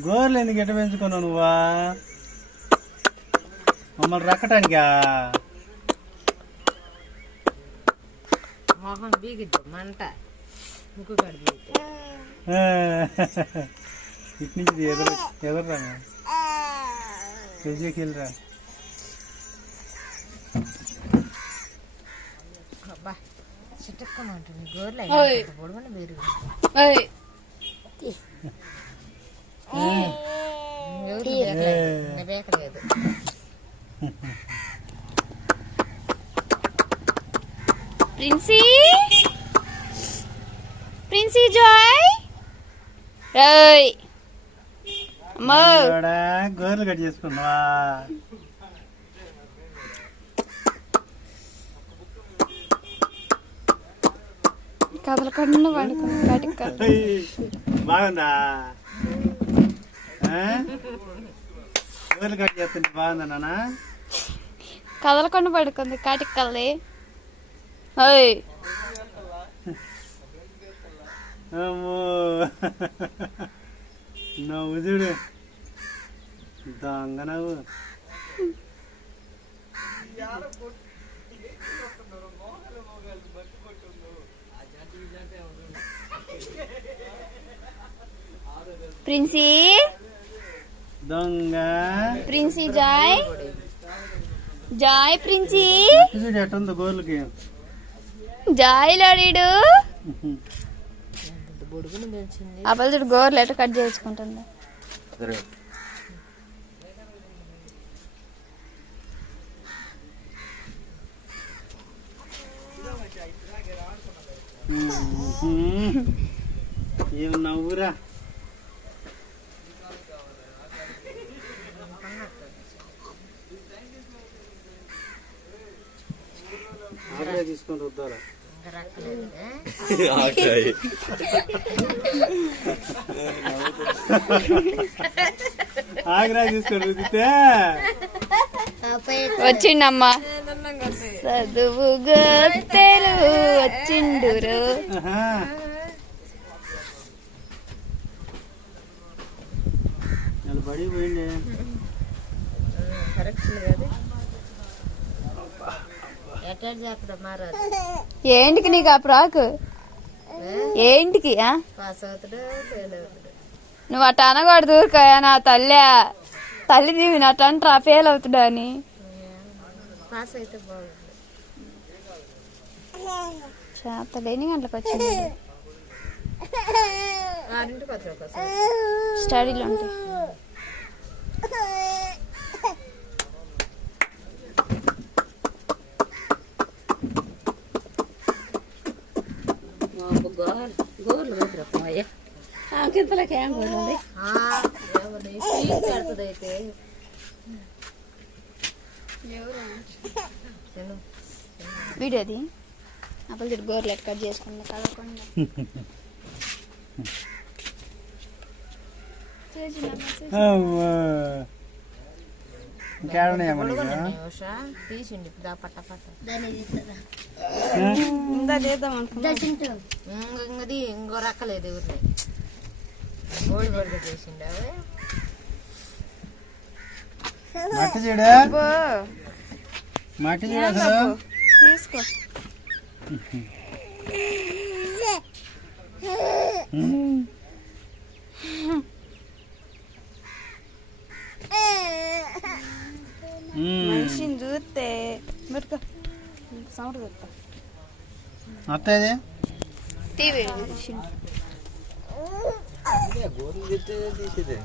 గోర్లు ఎందుకు ఎట్ట పెంచుకున్నావు నువ్వా? మమ్మల్ని రక్కటానికా? మొహం బీగిద్దు మంట ముక్కు కాడ ఇటు నుంచి ఎదర్రా ఫ్రిడ్జ్కి వెళ్ళరా. అబ్బా చిట్టక్కమంటుంది గోర్లు పొడవని మీరు బేకలేదు. ప్రిన్సీ జాయ్ గోర్లు కట్ చేసుకున్నావా? కదలకుండా పడుకుంది. బాగుందా? గోర్లు కట్ చేస్తుంటే బాగుందా నాన్న? కదలకుండా పడుకుంది కాటికి కల్లి. అమ్మో నవ్వు చూడు దొంగ నవ్వు. ప్రిన్సీ దొంగ ప్రిన్సీ జాయ్ జాయ్ ప్రిన్సీ చూడు ఎట్టుందో గోర్లకి. జాయ్ లాడీడు బొడుగుని పెంచింది. అప్పలు చూడు గోర్లు ఎట్లా కట్ చేసుకుంటుందా. ఏం నవ్వురా. ఆగ్రా తీసుకొని రుద్దారా. ఆగ్రా తీసుకొని రుద్దితే వచ్చిండమ్మా చదువు గొత్తెలు వచ్చిండురు. బడి పోయిండే ఏంటికి నీకు ఆ ప్రాకు? ఏంటికి నువ్వు అట్ట అనకూడదు నా తల్లి తల్లి దీవిని అట్ట అంటారా ఫెయిల్ అవుతుడా అని. చేతలేని గంటలకు వచ్చింది స్టడీలో ఉంటాయి. గోర్లు పెద్దరకమయ్యా కింతలకి ఏం గోర్లు అయితే వీడియోది అప్పుడు తిరిగి గోర్లు ఎట్ కట్ చేసుకుంటా కదలకుండా. తీసిండి పట్ట పట్ట ఇంకది ఇంకో రక్కలేదు ఊరిని గోడి గోడిగా చేసిండు. మట్టి చూడు మట్టి చూడు తీసుకో. మనిషిని చూస్తే సౌండ్ చూస్తా అత్తది టీవీ గోర్లు తీసేదే.